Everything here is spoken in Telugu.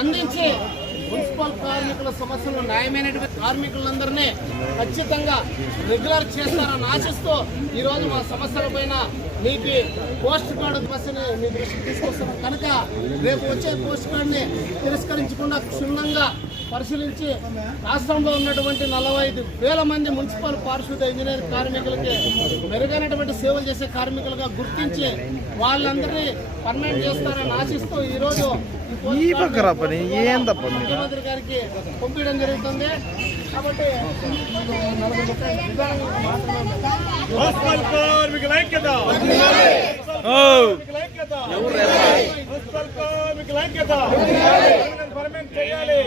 స్పందించి మున్సిపల్ కార్మికుల సమస్యలు న్యాయమైనటువంటి కార్మికులందరినీ ఖచ్చితంగా రెగ్యులర్ చేస్తారని ఆశిస్తూ ఈరోజు మా సమస్యలపైన మీకు పోస్ట్ కార్డు సమస్యని మీ దృష్టికి తీసుకొస్తున్నాం కనుక రేపు వచ్చే పోస్ట్ కార్డుని తిరస్కరించకుండా క్షుణ్ణంగా పరిశీలించి రాష్ట్రంలో ఉన్నటువంటి 45,000 మంది మున్సిపల్ పారిశుద్ధ ఇంజనీర్ కార్మికులకి మెరుగైనటువంటి సేవలు చేసే కార్మికులుగా గుర్తించి వాళ్ళందరినీ పర్మనెంట్ చేస్తారని ఆశిస్తూ ఈరోజు ముఖ్యమంత్రి గారికి పంపించడం జరుగుతుంది. కాబట్టి చేయాలి.